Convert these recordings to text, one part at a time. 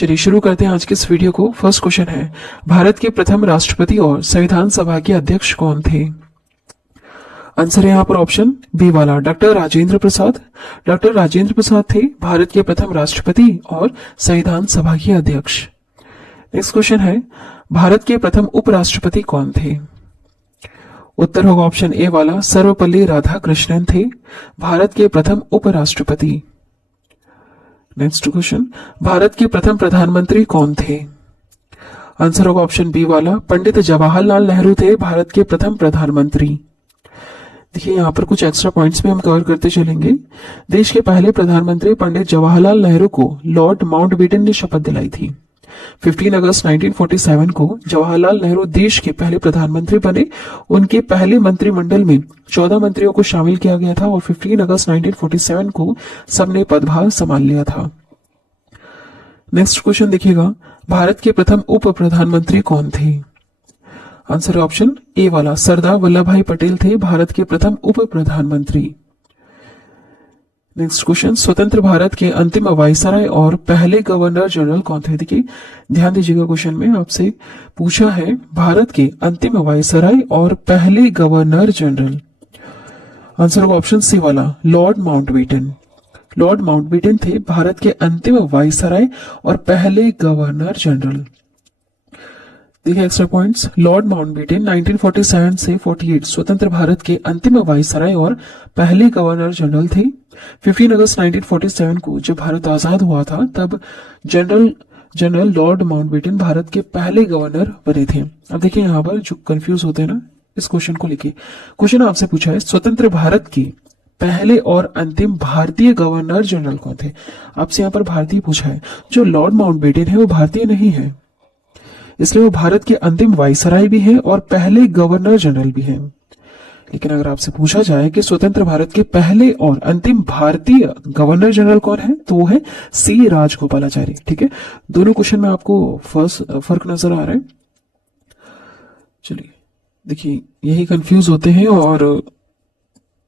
चलिए शुरू करते हैं आज के इस वीडियो को। फर्स्ट क्वेश्चन है, भारत के प्रथम राष्ट्रपति और संविधान सभा के अध्यक्ष कौन थे? आंसर है यहाँ पर ऑप्शन बी वाला, डॉक्टर राजेंद्र प्रसाद। डॉक्टर राजेंद्र प्रसाद थे भारत के प्रथम राष्ट्रपति और संविधान सभा के अध्यक्ष। नेक्स्ट क्वेश्चन है, भारत के प्रथम उपराष्ट्रपति कौन थे? उत्तर होगा ऑप्शन ए वाला, सर्वपल्ली राधाकृष्णन थे भारत के प्रथम उपराष्ट्रपति। नेक्स्ट क्वेश्चन, भारत के प्रथम प्रधानमंत्री कौन थे? आंसर होगा ऑप्शन बी वाला, पंडित जवाहरलाल नेहरू थे भारत के प्रथम प्रधानमंत्री। देखिए यहाँ पर कुछ एक्स्ट्रा पॉइंट्स भी हम कवर करते चलेंगे। देश के पहले प्रधानमंत्री पंडित जवाहरलाल नेहरू को लॉर्ड माउंटबेटन ने शपथ दिलाई थी। 15 अगस्त 1947 को जवाहरलाल नेहरू देश के पहले प्रधानमंत्री बने। उनके पहले मंत्रिमंडल में 14 मंत्रियों को शामिल किया गया था और 15 अगस्त 1947 को सबने पदभार संभाल लिया था। नेक्स्ट क्वेश्चन देखिएगा, भारत के प्रथम उप प्रधानमंत्री कौन थे? आंसर ऑप्शन ए वाला, सरदार वल्लभ भाई पटेल थे भारत के प्रथम उप प्रधानमंत्री। नेक्स्ट क्वेश्चन, स्वतंत्र भारत के अंतिम वायसराय और पहले गवर्नर जनरल कौन थे? देखिए ध्यान दीजिएगा, क्वेश्चन में आपसे पूछा है भारत के अंतिम वायसराय और पहले गवर्नर जनरल। आंसर होगा ऑप्शन सी वाला, लॉर्ड माउंटबेटन। लॉर्ड माउंटबेटन थे भारत के अंतिम वायसराय और पहले गवर्नर जनरल। देखिए एक्स्ट्रा पॉइंट्स, लॉर्ड माउंटबेटन 1947 से 48 स्वतंत्र भारत के अंतिम वायसराय और पहले गवर्नर जनरल थे। 15 अगस्त 1947 को जब भारत आजाद हुआ था तब जनरल लॉर्ड माउंटबेटन भारत के पहले गवर्नर बने थे। अब देखिए यहाँ पर जो कंफ्यूज होते हैं ना इस क्वेश्चन को लेके, क्वेश्चन आपसे पूछा है स्वतंत्र भारत के पहले और अंतिम भारतीय गवर्नर जनरल कौन थे? आपसे यहाँ पर भारतीय पूछा है। जो लॉर्ड माउंटबेटन है वो भारतीय नहीं है, इसलिए वो भारत के अंतिम वायसराय भी हैं और पहले गवर्नर जनरल भी हैं। लेकिन अगर आपसे पूछा जाए कि स्वतंत्र भारत के पहले और अंतिम भारतीय गवर्नर जनरल कौन है, तो वो है सी राजगोपालाचारी। ठीक है, दोनों क्वेश्चन में आपको फर्क नजर आ रहा है। चलिए देखिए, यही कंफ्यूज होते हैं और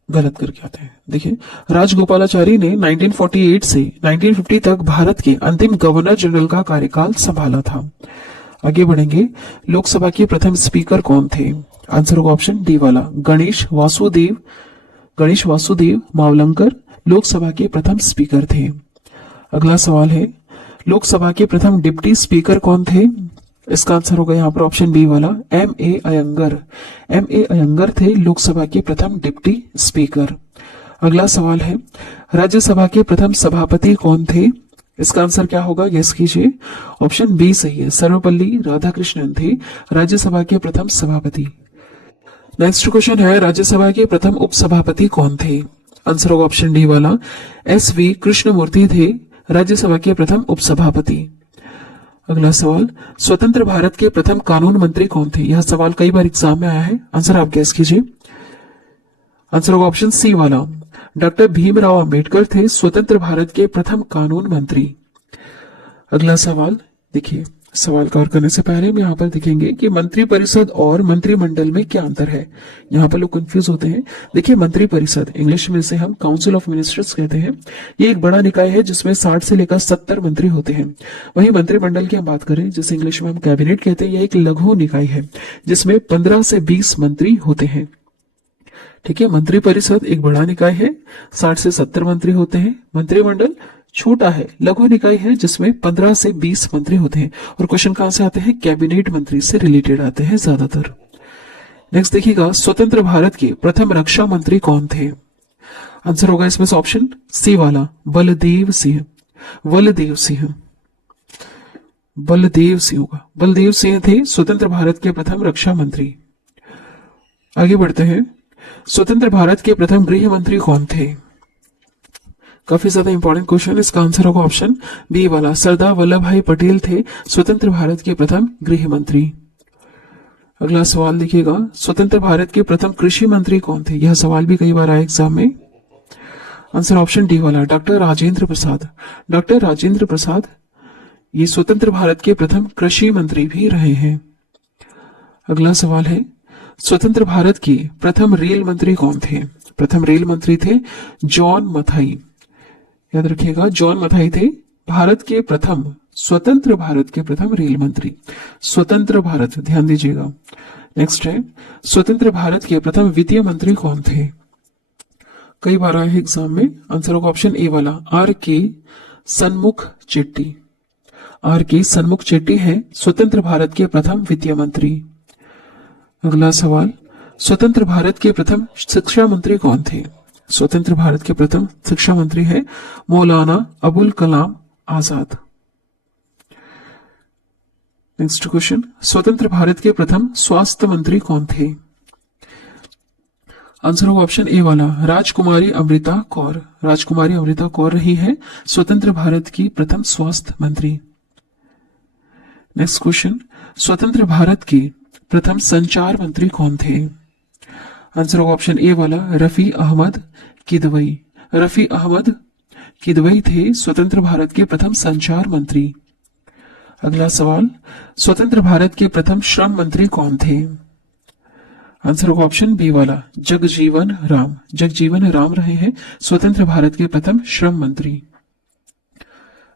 गलत करके आते हैं। देखिए, राजगोपालाचारी ने 1948 से 1950 तक भारत के अंतिम गवर्नर जनरल का कार्यकाल संभाला था। आगे बढ़ेंगे, लोकसभा के प्रथम स्पीकर कौन थे? आंसर होगा ऑप्शन डी वाला, गणेश वासुदेव मावलंकर लोकसभा के प्रथम स्पीकर थे। अगला सवाल है, लोकसभा के प्रथम डिप्टी स्पीकर कौन थे? इसका आंसर होगा यहाँ पर ऑप्शन बी वाला, एम ए अयंगर थे लोकसभा के प्रथम डिप्टी स्पीकर। अगला सवाल है, राज्यसभा के प्रथम सभापति कौन थे? इसका आंसर क्या होगा, गेस कीजिए। ऑप्शन बी सही है, सर्वपल्ली राधाकृष्णन थे राज्यसभा के प्रथम सभापति। नेक्स्ट क्वेश्चन है, राज्यसभा के प्रथम उपसभापति कौन थे? आंसर होगा ऑप्शन डी वाला, एस वी कृष्णमूर्ति थे राज्यसभा के प्रथम उपसभापति। अगला सवाल, स्वतंत्र भारत के प्रथम कानून मंत्री कौन थे? यह सवाल कई बार एग्जाम में आया है, आंसर आप गेस कीजिए। आंसर होगा ऑप्शन सी वाला, डॉक्टर भीमराव अंबेडकर थे स्वतंत्र भारत के प्रथम कानून मंत्री। अगला सवाल देखिए, सवाल कवर करने से पहले हम यहाँ पर देखेंगे कि मंत्रिपरिषद और मंत्रिमंडल में क्या अंतर है। यहाँ पर लोग कंफ्यूज होते हैं। देखिए, मंत्रिपरिषद इंग्लिश में से हम काउंसिल ऑफ मिनिस्टर्स कहते हैं। ये एक बड़ा निकाय है जिसमें 60 से लेकर 70 मंत्री होते हैं। वहीं मंत्रिमंडल की हम बात करें जिसे इंग्लिश में हम कैबिनेट कहते हैं, यह एक लघु निकाय है जिसमें 15 से 20 मंत्री होते हैं। ठीक है, मंत्रिपरिषद एक बड़ा निकाय है, 60 से 70 मंत्री होते हैं। मंत्रिमंडल छोटा है, लघु निकाय है जिसमें 15 से 20 मंत्री होते हैं। और क्वेश्चन कहां से आते हैं, कैबिनेट मंत्री से रिलेटेड आते हैं ज्यादातर। नेक्स्ट देखिएगा, स्वतंत्र भारत के प्रथम रक्षा मंत्री कौन थे? आंसर होगा इसमें से ऑप्शन सी वाला, बलदेव सिंह होगा। बलदेव सिंह थे स्वतंत्र भारत के प्रथम रक्षा मंत्री। आगे बढ़ते हैं, स्वतंत्र भारत के प्रथम गृह मंत्री कौन थे? काफी ज्यादा इंपॉर्टेंट क्वेश्चन, इसका आंसर होगा ऑप्शन बी वाला, सरदार वल्लभ भाई पटेल थे स्वतंत्र भारत के प्रथम गृह मंत्री। अगला सवाल देखिएगा, स्वतंत्र भारत के प्रथम कृषि मंत्री कौन थे? यह सवाल भी कई बार आया एग्जाम में। आंसर ऑप्शन डी वाला, डॉक्टर राजेंद्र प्रसाद ये स्वतंत्र भारत के प्रथम कृषि मंत्री भी रहे हैं। अगला सवाल है, स्वतंत्र भारत के प्रथम रेल मंत्री कौन थे? प्रथम रेल मंत्री थे जॉन मथाई। याद रखिएगा, जॉन मथाई थे भारत के प्रथम स्वतंत्र भारत के प्रथम रेल मंत्री। स्वतंत्र भारत, ध्यान दीजिएगा। नेक्स्ट है, स्वतंत्र भारत के प्रथम वित्तीय मंत्री कौन थे? कई बार आए एग्जाम में। आंसर होगा ऑप्शन ए वाला, आर के सन्मुख चेट्टी। आर के सन्मुख चेट्टी है स्वतंत्र भारत के प्रथम वित्तीय मंत्री। अगला सवाल, स्वतंत्र भारत के प्रथम शिक्षा मंत्री कौन थे? स्वतंत्र भारत के प्रथम शिक्षा मंत्री है मौलाना अबुल कलाम आजाद। नेक्स्ट क्वेश्चन, स्वतंत्र भारत के प्रथम स्वास्थ्य मंत्री कौन थे? आंसर होगा ऑप्शन ए वाला, राजकुमारी अमृता कौर। राजकुमारी अमृता कौर रही है स्वतंत्र भारत की प्रथम स्वास्थ्य मंत्री। नेक्स्ट क्वेश्चन, स्वतंत्र भारत के प्रथम संचार मंत्री कौन थे? आंसर होगा ऑप्शन ए वाला, रफी अहमद किदवई। रफी अहमद किदवई थे स्वतंत्र भारत के प्रथम संचार मंत्री। अगला सवाल, स्वतंत्र भारत के प्रथम श्रम मंत्री कौन थे? आंसर होगा ऑप्शन बी वाला, जगजीवन राम। जगजीवन राम रहे हैं स्वतंत्र भारत के प्रथम श्रम मंत्री।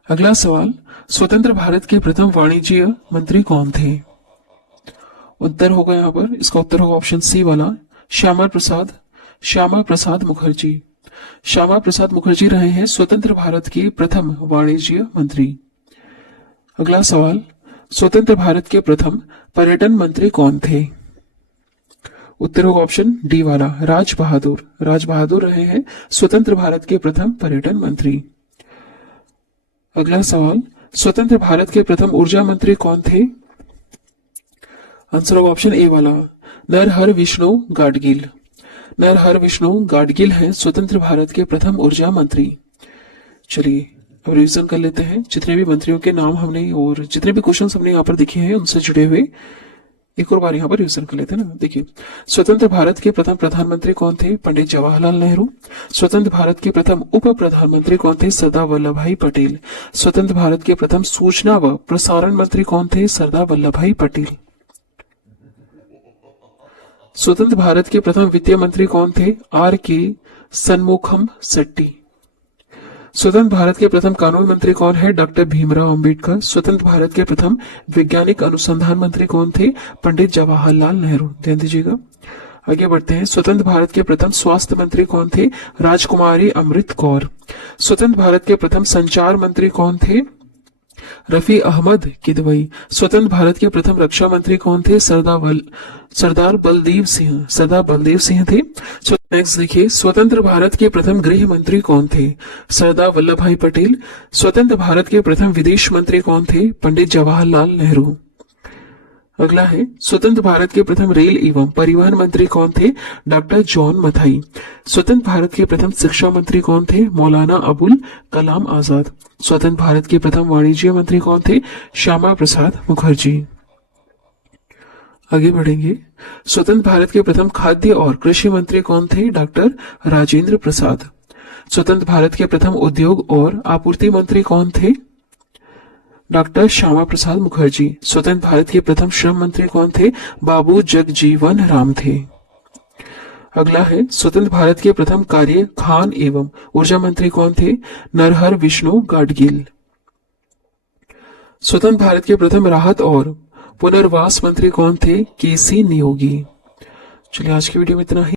अगला सवाल, स्वतंत्र भारत के प्रथम वाणिज्य मंत्री कौन थे? उत्तर होगा यहाँ पर, इसका उत्तर होगा ऑप्शन सी वाला, श्यामा प्रसाद मुखर्जी। श्यामा प्रसाद मुखर्जी रहे हैं स्वतंत्र भारत के प्रथम वाणिज्य मंत्री। अगला सवाल, स्वतंत्र भारत के प्रथम पर्यटन मंत्री कौन थे? उत्तर होगा ऑप्शन डी वाला, राज बहादुर। राज बहादुर रहे हैं स्वतंत्र भारत के प्रथम पर्यटन मंत्री। अगला सवाल, स्वतंत्र भारत के प्रथम ऊर्जा मंत्री कौन थे? आंसर होगा ऑप्शन ए वाला, नरहर विष्णु गाडगिल। नरहर विष्णु गाडगिल हैं स्वतंत्र भारत के प्रथम ऊर्जा मंत्री। चलिए अब रिवीजन कर लेते हैं जितने भी मंत्रियों के नाम हमने और जितने भी क्वेश्चंस हमने यहाँ पर देखे हैं उनसे जुड़े हुए एक और बार यहाँ पर रिवीजन कर लेते हैं ना। देखिए, स्वतंत्र भारत के प्रथम प्रधानमंत्री कौन थे? पंडित जवाहरलाल नेहरू। स्वतंत्र भारत के प्रथम उप प्रधानमंत्री कौन थे? सरदार वल्लभ भाई पटेल। स्वतंत्र भारत के प्रथम सूचना व प्रसारण मंत्री कौन थे? सरदार वल्लभ भाई पटेल। स्वतंत्र भारत के प्रथम वित्तीय मंत्री कौन थे? आर के सन्मुखम सेट्टी। स्वतंत्र भारत के प्रथम कानून मंत्री कौन है? डॉक्टर भीमराव अंबेडकर। स्वतंत्र भारत के प्रथम वैज्ञानिक अनुसंधान मंत्री कौन थे? पंडित जवाहरलाल नेहरू। ध्यान दीजिएगा। आगे बढ़ते हैं, स्वतंत्र भारत के प्रथम स्वास्थ्य मंत्री कौन थे? राजकुमारी अमृत कौर। स्वतंत्र भारत के प्रथम संचार मंत्री कौन थे? रफी अहमद किदवई। स्वतंत्र भारत के प्रथम रक्षा मंत्री कौन थे? सरदार बलदेव सिंह। सरदार बलदेव सिंह थे। नेक्स्ट देखिए, स्वतंत्र भारत के प्रथम गृह मंत्री कौन थे? सरदार वल्लभ भाई पटेल। स्वतंत्र भारत के प्रथम विदेश मंत्री कौन थे? पंडित जवाहरलाल नेहरू। अगला है, स्वतंत्र भारत के प्रथम रेल एवं परिवहन मंत्री कौन थे? Doctor John Mathai. स्वतंत्र भारत के प्रथम शिक्षा मंत्री कौन थे? मौलाना अबुल कलाम आजाद। स्वतंत्र भारत के प्रथम वाणिज्य मंत्री कौन थे? श्यामा प्रसाद मुखर्जी। आगे बढ़ेंगे, स्वतंत्र भारत के प्रथम खाद्य और कृषि मंत्री कौन थे? डॉक्टर राजेंद्र प्रसाद। स्वतंत्र भारत के प्रथम उद्योग और आपूर्ति मंत्री कौन थे? डॉक्टर श्यामा प्रसाद मुखर्जी। स्वतंत्र भारत के प्रथम श्रम मंत्री कौन थे? बाबू जगजीवन राम थे। अगला है, स्वतंत्र भारत के प्रथम कार्य खान एवं ऊर्जा मंत्री कौन थे? नरहर विष्णु गाडगिल। स्वतंत्र भारत के प्रथम राहत और पुनर्वास मंत्री कौन थे? केसी नियोगी। चलिए आज की वीडियो में इतना ही।